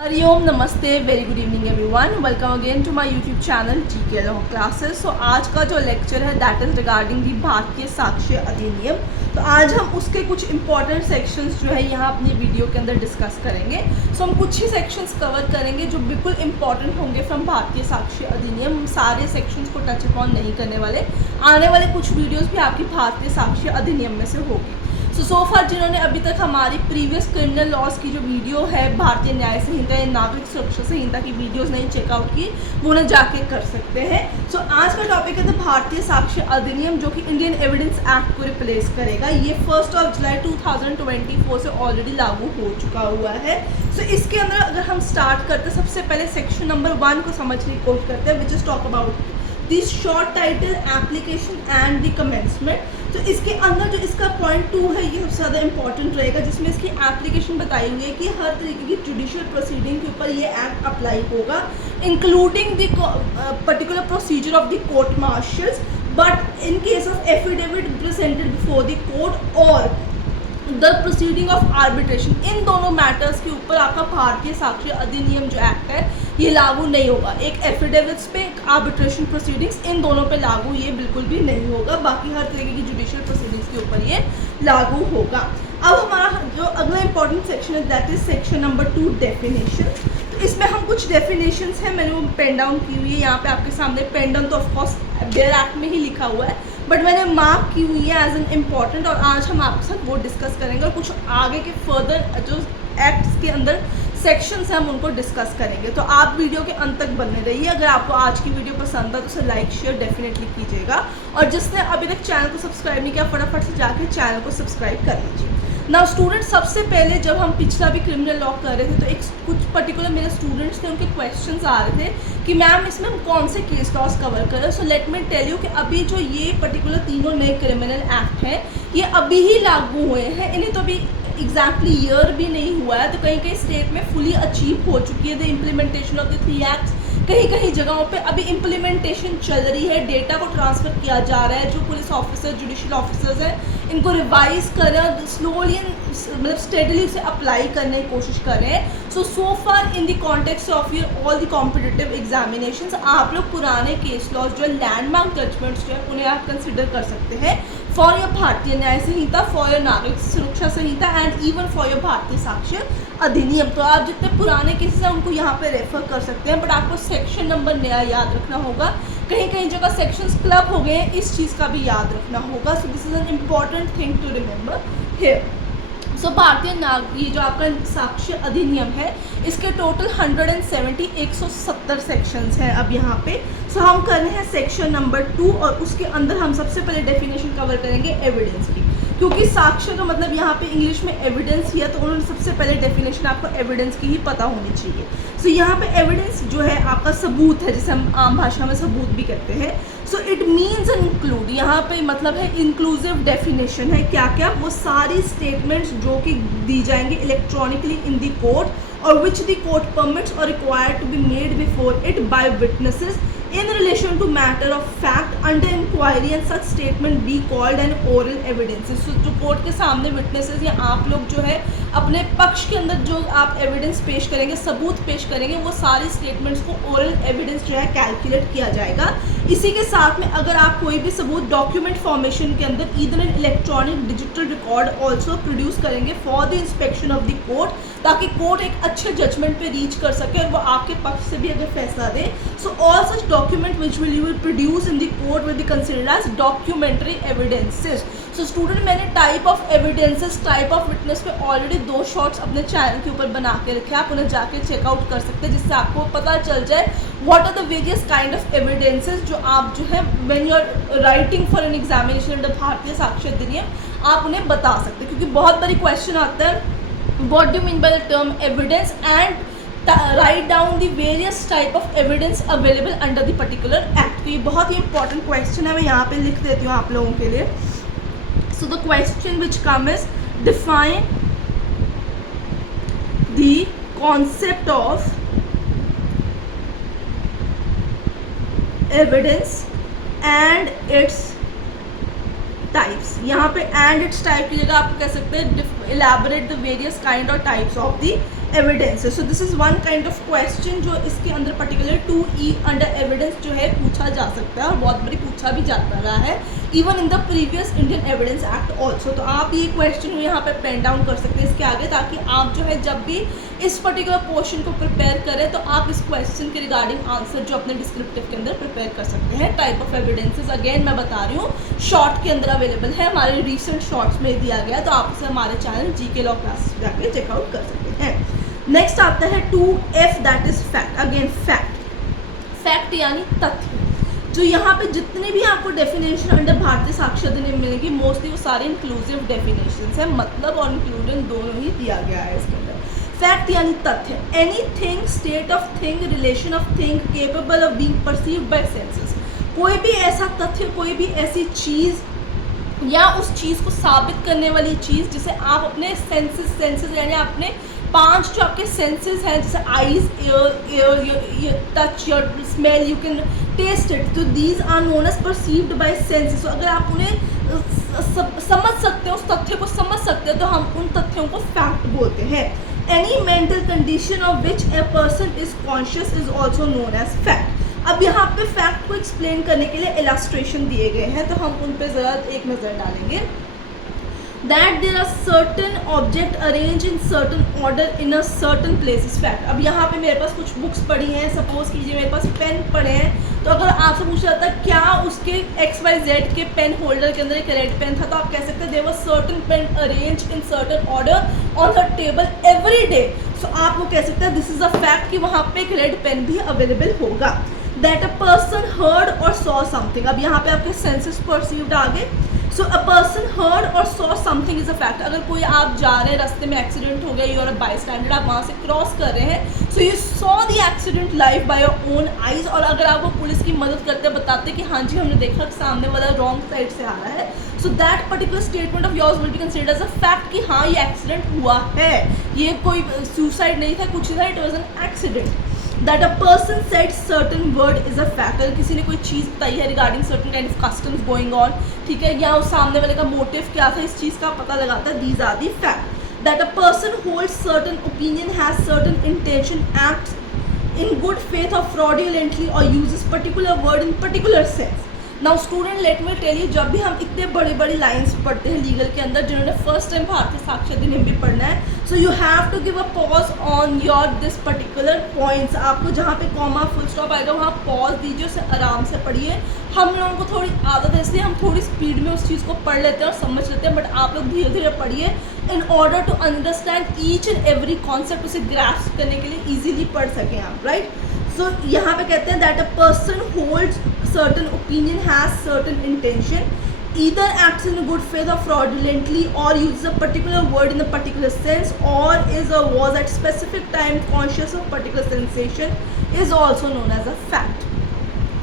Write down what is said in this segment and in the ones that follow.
हरिओम नमस्ते very good evening everyone welcome again to my YouTube channel GK law classes. So आज का जो lecture है दैट इज़ रिगार्डिंग दी भारतीय साक्ष्य अधिनियम। तो आज हम उसके कुछ इंपॉर्टेंट सेक्शंस जो है यहाँ अपनी वीडियो के अंदर डिस्कस करेंगे। सो हम कुछ ही सेक्शंस कवर करेंगे जो बिल्कुल इंपॉर्टेंट होंगे फ्रॉम भारतीय साक्ष्य अधिनियम। हम सारे सेक्शंस को टच अपॉन नहीं करने वाले, आने वाले कुछ वीडियोज़ भी आपकी भारतीय साक्ष्य अधिनियम में से होगी। सो फार जिन्होंने अभी तक हमारी प्रीवियस क्रिमिनल लॉज की जो वीडियो है भारतीय न्याय संहिता या नागरिक सुरक्षा संहिता की वीडियोस नहीं चेकआउट की, वो उन्हें जाके कर सकते हैं। सो आज का टॉपिक है द भारतीय साक्ष्य अधिनियम, जो कि इंडियन एविडेंस एक्ट को रिप्लेस करेगा। ये 1 जुलाई 2024 से ऑलरेडी लागू हो चुका हुआ है। सो इसके अंदर अगर हम स्टार्ट करते हैं, सबसे पहले सेक्शन नंबर 1 को समझने की कोशिश करते हैं, which is talk about this short title application and the commencement. तो इसके अंदर जो इसका पॉइंट 2 है ये सबसे ज़्यादा इंपॉर्टेंट रहेगा, जिसमें इसकी एप्लीकेशन बताई हुई है कि हर तरीके की जुडिशियल प्रोसीडिंग के ऊपर ये एक्ट अप्लाई होगा, including the particular procedure of the court marshals, but in case of affidavit presented before the court और द प्रोसीडिंग ऑफ आर्बिट्रेशन, इन दोनों मैटर्स के ऊपर आपका भारतीय साक्ष्य अधिनियम जो एक्ट है ये लागू नहीं होगा। एक एफिडेविट्स पे, एक आर्बिट्रेशन प्रोसीडिंग्स, इन दोनों पे लागू ये बिल्कुल भी नहीं होगा। बाकी हर तरीके की जुडिशियल प्रोसीडिंग्स के ऊपर ये लागू होगा। अब हमारा जो अगला इंपॉर्टेंट सेक्शन है that is section number 2 definition. तो इसमें हम कुछ डेफिनेशंस हैं, मैंने वो पेन डाउन की हुई है यहाँ पे आपके सामने। पेन डाउन तो ऑफकोर्स बेयर एक्ट में ही लिखा हुआ है, बट मैंने मार्क की हुई है एज एन इम्पॉर्टेंट, और आज हम आपके साथ वो डिस्कस करेंगे और कुछ आगे के फर्दर जो एक्ट्स के अंदर सेक्शंस हैं हम उनको डिस्कस करेंगे। तो आप वीडियो के अंत तक बने रहिए। अगर आपको आज की वीडियो पसंद है तो उसे लाइक शेयर डेफिनेटली कीजिएगा, और जिसने अभी तक चैनल को सब्सक्राइब नहीं किया फटाफट से जाके चैनल को सब्सक्राइब कर लीजिए। नाउ स्टूडेंट, सबसे पहले जब हम पिछला भी क्रिमिनल लॉ कर रहे थे तो एक कुछ पर्टिकुलर मेरे स्टूडेंट्स थे, उनके क्वेश्चंस आ रहे थे कि मैम इसमें हम कौन से केस लॉस कवर करें। So let me tell you कि अभी जो ये पर्टिकुलर तीनों नए क्रिमिनल एक्ट हैं ये अभी ही लागू हुए हैं, इन्हें तो अभी एग्जैक्टली ईयर भी नहीं हुआ है। तो कहीं कहीं स्टेट में फुली अचीव हो चुकी है the implementation of the 3 acts. कहीं कहीं जगहों पे अभी इम्प्लीमेंटेशन चल रही है, डेटा को ट्रांसफ़र किया जा रहा है। जो पुलिस ऑफिसर, जुडिशियल ऑफिसर्स हैं, इनको रिवाइज कर रहे हैं, स्लोली मतलब स्टेडली उसे अप्लाई करने की कोशिश कर रहे हैं। So far in the context of your all the competitive examinations, आप लोग पुराने केस लॉज जो लैंडमार्क जजमेंट्स जो है उन्हें आप कंसिडर कर सकते हैं फॉर योर भारतीय न्याय संहिता, फॉर योर नागरिक सुरक्षा संहिता एंड इवन फॉर योर भारतीय साक्ष्य अधिनियम। तो आप जितने पुराने केसेस हैं उनको यहाँ पे रेफर कर सकते हैं, बट आपको सेक्शन नंबर नया याद रखना होगा। कहीं कहीं जगह सेक्शंस क्लब हो गए हैं, इस चीज़ का भी याद रखना होगा। So this is an important thing to remember here. So भारतीय ये जो आपका साक्ष्य अधिनियम है इसके टोटल 170 सेक्शंस हैं अब यहाँ पे। सो हम कर रहे हैं सेक्शन नंबर 2, और उसके अंदर हम सबसे पहले डेफिनेशन कवर करेंगे एविडेंस की, क्योंकि साक्ष्य का मतलब यहाँ पे इंग्लिश में एविडेंस ही है, तो उन्होंने सबसे पहले डेफिनेशन आपको एविडेंस की ही पता होनी चाहिए। सो यहाँ पे एविडेंस जो है आपका सबूत है, जिसे हम आम भाषा में सबूत भी कहते हैं। So it means an include, यहाँ पे मतलब है इंक्लूसिव डेफिनेशन है। क्या क्या? वो सारी स्टेटमेंट्स जो कि दी जाएंगी इलेक्ट्रॉनिकली इन दी कोर्ट और विच दी कोर्ट परमिट्स और required to be made before it by witnesses in relation to matter of fact under inquiry, and such statement be called an oral evidence। जो court के सामने witnesses या आप लोग जो है अपने पक्ष के अंदर जो आप एविडेंस पेश करेंगे, सबूत पेश करेंगे, वो सारी स्टेटमेंट्स को ओरल एविडेंस जो है कैलकुलेट किया जाएगा। इसी के साथ में अगर आप कोई भी सबूत डॉक्यूमेंट फॉर्मेशन के अंदर either in electronic digital record also produce करेंगे for the inspection of the court, ताकि कोर्ट एक अच्छे जजमेंट पे रीच कर सके और वो आपके पक्ष से भी अगर फैसला दे। So all such document which you will produce in the court will be considered as documentary evidences। So student, मैंने type of evidences, type of witness पे ऑलरेडी 2 शॉर्ट्स अपने चैनल के ऊपर बना के रखे, आप उन्हें जाके चेकआउट कर सकते हैं, जिससे आपको पता चल जाए what are the various kind of evidences जो आप जो है when you are writing for an examination in the Bharatiya Sakshya अधिनियम आप उन्हें बता सकते हैं। क्योंकि बहुत बारी क्वेश्चन आता है what do mean by the term evidence and write down the various type of evidence available under the particular act। तो ये बहुत ही इंपॉर्टेंट क्वेश्चन है, मैं यहाँ पे लिख देती हूँ आप लोगों के लिए। So the question which come is define the concept of evidence and its types. यहाँ पे एंड इट्स टाइप की जगह आप कह सकते हैं इलैबोरेट द वेरियस काइंड और types of the evidences. So this is one kind of question जो इसके अंदर पर्टिकुलर 2E अंडर एविडेंस जो है पूछा जा सकता है और बहुत बड़ी पूछा भी जाता रहा है even in the previous Indian evidence act also. तो आप ये क्वेश्चन यहाँ पे पेन डाउन कर सकते हैं इसके आगे, ताकि आप जो है जब भी इस पर्टिकुलर पोर्शन को प्रिपेयर करें तो आप इस क्वेश्चन के रिगार्डिंग आंसर जो अपने डिस्क्रिप्टिव के अंदर प्रिपेयर कर सकते हैं। टाइप ऑफ एविडेंसेस अगेन मैं बता रही हूँ शॉर्ट के अंदर अवेलेबल है, हमारे रिसेंट शॉर्ट्स में दिया गया, तो आप उसे हमारे चैनल जीके लॉ क्लासेस पे जाके चेकआउट कर सकते हैं। नेक्स्ट आता है 2F that is fact. Again fact यानी तथ्य। जो यहाँ पे जितने भी आपको डेफिनेशन अंडर भारतीय साक्ष्य अधिनियम मिलेगी मोस्टली वो सारे इंक्लूसिव डेफिनेशंस है, मतलब और इंक्लूडेड दोनों ही दिया गया है इसके अंदर। फैक्ट यानी तथ्य, any thing, state of thing, relation of thing capable of being perceived by senses. कोई भी ऐसा तथ्य, कोई भी ऐसी चीज़ या उस चीज़ को साबित करने वाली चीज़ जिसे आप अपने सेंसेस यानी अपने 5 जो आपके सेंसेस हैं, जैसे eyes, ear, touch, your smell, you can taste it, तो these are known as perceived by senses. अगर आप उन्हें समझ सकते हैं, उस तथ्य को समझ सकते हैं, तो हम उन तथ्यों को फैक्ट बोलते हैं। Any mental condition of which a person is conscious is also known as fact. अब यहाँ पे फैक्ट को एक्सप्लेन करने के लिए इलस्ट्रेशन दिए गए हैं, तो हम उन पे ज़रा एक नज़र डालेंगे। That there are certain object arranged in certain order in a certain place is fact। अब यहाँ पे मेरे पास कुछ बुक्स पढ़ी हैं, सपोज कीजिए मेरे पास पेन पड़े हैं, तो अगर आपसे पूछा जाता है क्या उसके XYZ के पेन होल्डर के अंदर एक रेड पेन था, तो आप कह सकते हैं there were certain pen arranged in certain order on the table every day। सो आप वो कह सकते हैं दिस इज अ फैक्ट कि वहाँ पे एक रेड पेन भी अवेलेबल होगा। That a person heard or saw something। अब यहाँ पे आपके सेंसेस परसीव्ड आ गए। सो अ पर्सन हर्ड और saw something is a fact. अगर कोई आप जा रहे हैं, रास्ते में एक्सीडेंट हो गया, you are a bystander, आप वहाँ से क्रॉस कर रहे हैं, so you saw the accident live by your own eyes, और अगर आप वो पुलिस की मदद करते बताते कि हाँ जी हमने देखा कि सामने वाला रॉन्ग साइड से आ रहा है, so that particular statement of yours will be considered as a fact कि हाँ ये एक्सीडेंट हुआ है, ये कोई सुसाइड नहीं था, कुछ नहीं था, it was an accident. That a person said certain word is a fact। अगर किसी ने कोई चीज़ बताई है regarding certain kind of customs going on, ठीक है, या उस सामने वाले का मोटिव क्या था, इस चीज़ का पता लगाता है, these are the fact। That a person holds certain opinion, has certain intention, acts in good faith or fraudulently or uses particular word in particular sense। Now student let me tell you, जब भी हम इतने बड़ी बड़ी lines पढ़ते हैं legal के अंदर, जिन्होंने फर्स्ट टाइम भारतीय साक्ष्य अधिनियम भी पढ़ना है, so you have to give a pause on your this particular points. आपको जहाँ पे कॉमा फुल स्टॉप आएगा वहाँ पॉज दीजिए, उसे आराम से पढ़िए। हम लोगों को थोड़ी आदत है इसलिए हम थोड़ी स्पीड में उस चीज़ को पढ़ लेते हैं और समझ लेते हैं, बट आप लोग धीरे धीरे पढ़िए in order to understand each and every concept, उसे ग्रास्प करने के लिए ईजिली पढ़ सकें आप, राइट। सो यहाँ पे कहते हैं that a person holds certain opinion, has certain intention, either acts in good faith or fraudulently, or uses a particular word in a particular sense, or is or was at specific time conscious of particular sensation, is also known as a fact।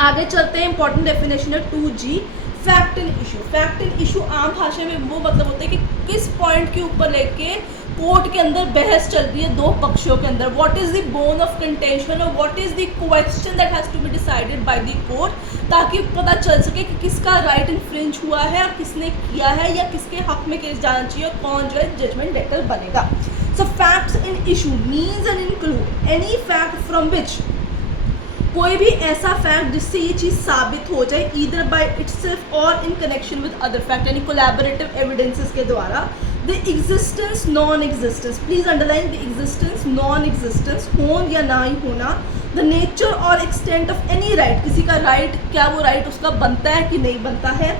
आगे चलते हैं, important definition है 2G, fact and issue. Fact and issue आम भाषा में वो मतलब होता है कि किस पॉइंट के ऊपर लेके कोर्ट के अंदर बहस चल रही है दो पक्षों के अंदर, what is the bone of contention और what is the question that has to be decided by the court, ताकि पता चल सके कि किसका राइट इन्फ्रिंज हुआ है और किसने किया है, या किसके हक में केस जाना चाहिए और कौन जो है जजमेंट डेटर बनेगा। So facts in issue means and include any fact from which, कोई भी ऐसा फैक्ट जिससे ये चीज़ साबित हो जाए ईदर बाय इटसेल्फ और in connection with other fact, यानी कोलैबोरेटिव एविडेंसेस के द्वारा। The existence, non existence, please underline the existence, non existence, होना या ना ही होना, द नेचर और एक्सटेंट ऑफ एनी राइट, किसी का राइट क्या वो राइट उसका बनता है कि नहीं बनता है,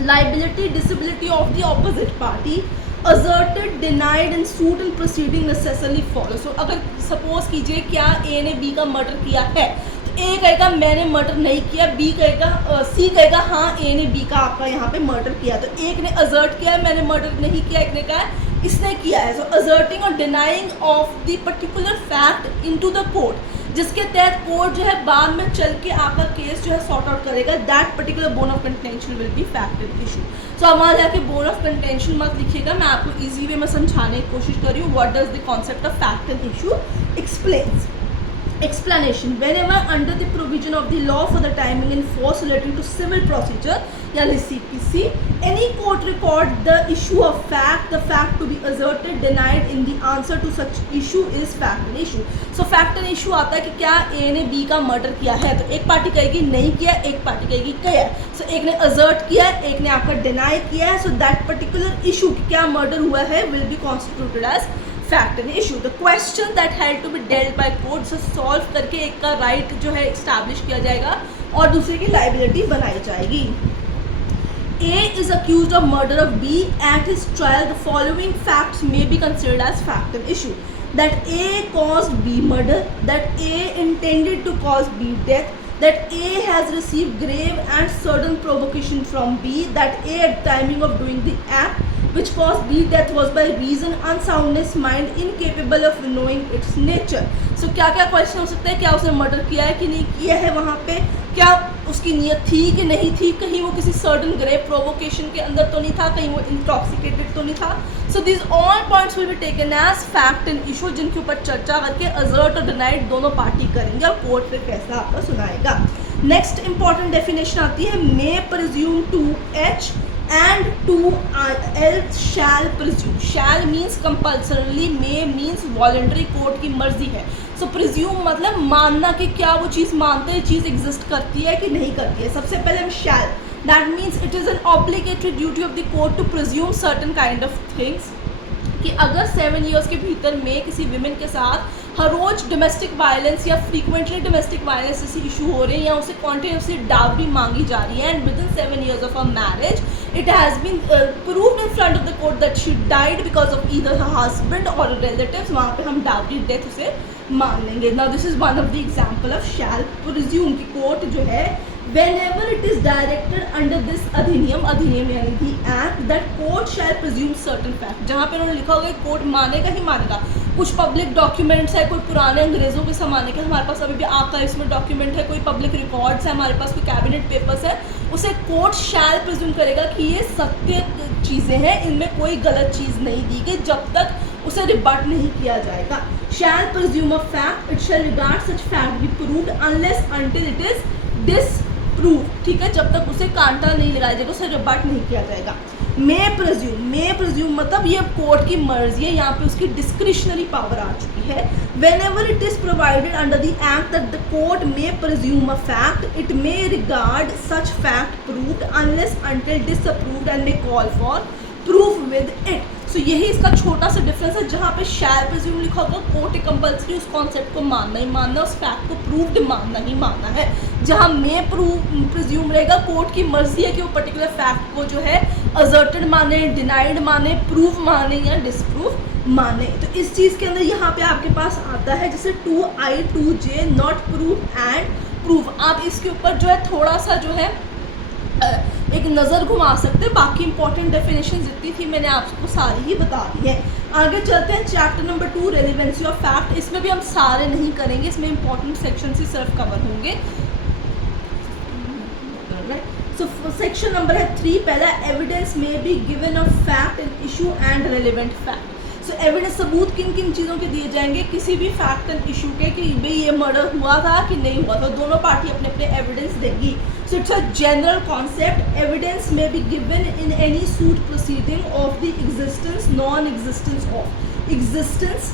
liability, disability of the opposite party, asserted, denied and suit and proceeding necessarily follow। So अगर सपोज कीजिए क्या ए ने बी का मर्डर किया है, तो ए कहेगा मैंने मर्डर नहीं किया, बी कहेगा सी कहेगा हाँ ए ने बी का आपका यहाँ पे मर्डर किया, तो एक ने असर्ट किया है मैंने मर्डर नहीं किया, एक ने कहा इसने किया है। सो असर्टिंग और denying of the particular fact into the court, जिसके तहत कोर्ट जो है बाद में चल के आपका केस जो है सॉर्ट आउट करेगा, that particular bone of contention will be fact and issue. So अब वहाँ जाके बोन ऑफ कंटेंशन मत लिखिएगा, मैं आपको इजी वे में समझाने की कोशिश कर रही हूँ। What does the concept of fact and issue explains. explanation whenever under the provision of the law for the timing in force relating to civil procedure yani CPC any court record the issue of fact the fact to be asserted denied in the answer to such issue is fact and issue so fact and issue आता है कि क्या A ने B का murder किया है तो एक पार्टी कहेगी नहीं किया एक पार्टी कहेगी किया सो एक ने असर्ट किया एक ने आपका डिनाई किया है सो दैट पर्टिकुलर इशू क्या मर्डर हुआ है will be constituted as fact and issue the question that had to be dealt by court से सॉल्व करके एक का राइट जो है एस्टैब्लिश किया जाएगा और दूसरे की लाइबिलिटी बनाई जाएगी A is accused of murder of B at his trial the following facts may be considered as fact and issue that A caused B murder that A intended to cause B death that A has received grave and sudden provocation from B that A at timing of doing the act which caused B death was by reason unsoundness mind incapable of knowing its nature so क्या क्या question हो सकते हैं क्या उसने murder किया है कि नहीं किया है वहाँ पे क्या उसकी नीयत थी कि नहीं थी कहीं वो किसी सर्टन ग्रेव प्रोवोकेशन के अंदर तो नहीं था कहीं वो इंटॉक्सिकेटेड तो नहीं था so this all points will be taken as fact and issue जिनके ऊपर चर्चा करके असर्ट और डिनाइड दोनों पार्टी करेंगे और कोर्ट फिर फैसला आपका सुनाएगा नेक्स्ट इंपॉर्टेंट डेफिनेशन आती है may presume to H and to else shall presume shall means compulsorily may means voluntary court की मर्जी है so presume मतलब मानना कि क्या वो चीज़ मानते हैं चीज़ एग्जिस्ट करती है कि नहीं करती है सबसे पहले हम shall that means it is an obligatory duty of the court to presume certain kind of things कि अगर 7 years के भीतर में किसी विमेन के साथ हर रोज डोमेस्टिक वायलेंस या फ्रीक्वेंटली डोमेस्टिक वायलेंस जैसे इशू हो रहे हैं या उसे कॉन्टिन्यूसली डावरी मांगी जा रही है and with in 7 years of a marriage it has been proved in front of the court that she died because of either her husband or relatives वहाँ पे हम डावरी डेथ उसे मान लेंगे now this is one of the example of shell presume की court जो है whenever it is directed under this अधिनियम यानी the act that court shall presume certain fact जहाँ पे उन्होंने लिखा होगा कोर्ट मानेगा ही मानेगा कुछ पब्लिक डॉक्यूमेंट्स है कोई पुराने अंग्रेज़ों के ज़माने के हमारे पास अभी भी आपका इसमें डॉक्यूमेंट है कोई पब्लिक रिकॉर्ड्स है हमारे पास कोई कैबिनेट पेपर्स है उसे कोर्ट शैल प्रिज्यूम करेगा कि ये सत्य चीज़ें हैं इनमें कोई गलत चीज़ नहीं दी गई जब तक उसे रिबट नहीं किया जाएगा शैल presume a fact it shall regard such fact be proved unless until it is disprove ठीक है जब तक उसे कांटा नहीं लगाया जाएगा उसे रिबट नहीं किया जाएगा मे प्रिज्यूम मतलब ये कोर्ट की मर्जी है यहाँ पे उसकी डिस्क्रिशनरी पावर आ चुकी है whenever it is provided under the act that the court may presume a fact it may regard such fact proved unless until disapproved and may call for proof with it so यही इसका छोटा सा difference है जहाँ पे शैल presume लिखा होगा court compulsory उस कॉन्सेप्ट को मानना ही मानना उस फैक्ट को प्रूव्ड मानना ही मानना है जहाँ मे प्रिज्यूम रहेगा कोर्ट की मर्जी है कि वो पर्टिकुलर फैक्ट को जो है असर्टेड माने डिनाइड माने प्रूव माने या डिसप्रूव माने तो इस चीज़ के अंदर यहाँ पे आपके पास आता है जैसे 2I 2J not prove and prove आप इसके ऊपर जो है थोड़ा सा जो है एक नज़र घुमा सकते हैं बाकी इंपॉर्टेंट डेफिनेशन जितनी थी मैंने आपको सारी ही बता दी है आगे चलते हैं chapter number 2 relevancy of fact इसमें भी हम सारे नहीं करेंगे इसमें इंपॉर्टेंट सेक्शन ही सिर्फ कवर होंगे सो सेक्शन नंबर है 3 पहला evidence may be given of fact and issue and relevant fact so evidence सबूत किन किन चीज़ों के दिए जाएंगे किसी भी फैक्ट एंड इशू के कि भाई ये मर्डर हुआ था कि नहीं हुआ था दोनों पार्टी अपने अपने एविडेंस देंगी so it's a general concept evidence may be given in any suit proceeding of the existence non existence of existence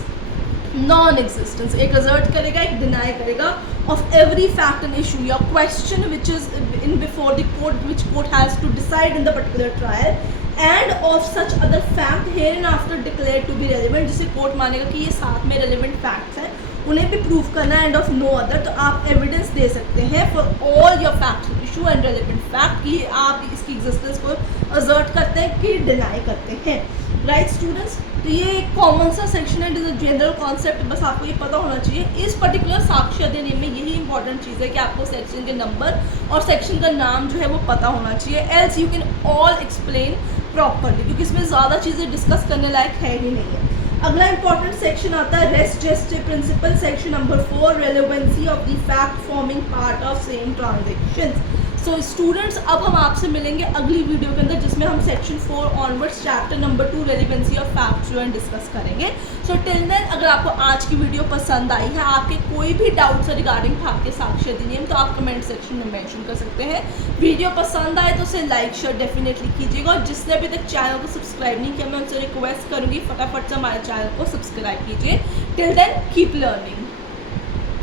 non existence एक असर्ट करेगा एक डिनाई करेगा of every fact and issue या question which is in before the court which court has to decide in the particular trial and of such other fact here and after declare to be relevant जिसे court मानेगा कि ये साथ में relevant facts हैं उन्हें भी prove करना है एंड ऑफ नो अदर तो आप एविडेंस दे सकते हैं for all your fact issue and relevant fact कि आप इसकी एग्जिस्टेंस को असर्ट करते हैं कि डिनाई करते हैं राइट स्टूडेंट्स तो ये एक कॉमन सा सेक्शन है it is a general concept बस आपको ये पता होना चाहिए इस पर्टिकुलर साक्ष्य अधिनियम में यही इंपॉर्टेंट चीज़ है कि आपको सेक्शन के नंबर और सेक्शन का नाम जो है वो पता होना चाहिए else you can all explain properly क्योंकि इसमें ज़्यादा चीज़ें डिस्कस करने लायक है ही नहीं है अगला इंपॉर्टेंट सेक्शन आता है res gestae principle section number 4 relevancy of the fact forming part of same transactions so students, अब हम आपसे मिलेंगे अगली वीडियो के अंदर, जिसमें हम section 4 onwards chapter number 2 relevancy of facts and discuss करेंगे। सो टिल देन, अगर आपको आज की वीडियो पसंद आई है, आपके कोई भी डाउट्स है रिगार्डिंग भाग्य साक्षी अधिनियम, तो आप कमेंट सेक्शन में मेंशन कर सकते हैं। वीडियो पसंद आए तो उसे लाइक शेयर डेफिनेटली कीजिएगा, और जिसने अभी तक चैनल को सब्सक्राइब नहीं किया, मैं उनसे रिक्वेस्ट करूँगी फटाफट से हमारे चैनल को सब्सक्राइब कीजिए। Till then, keep learning.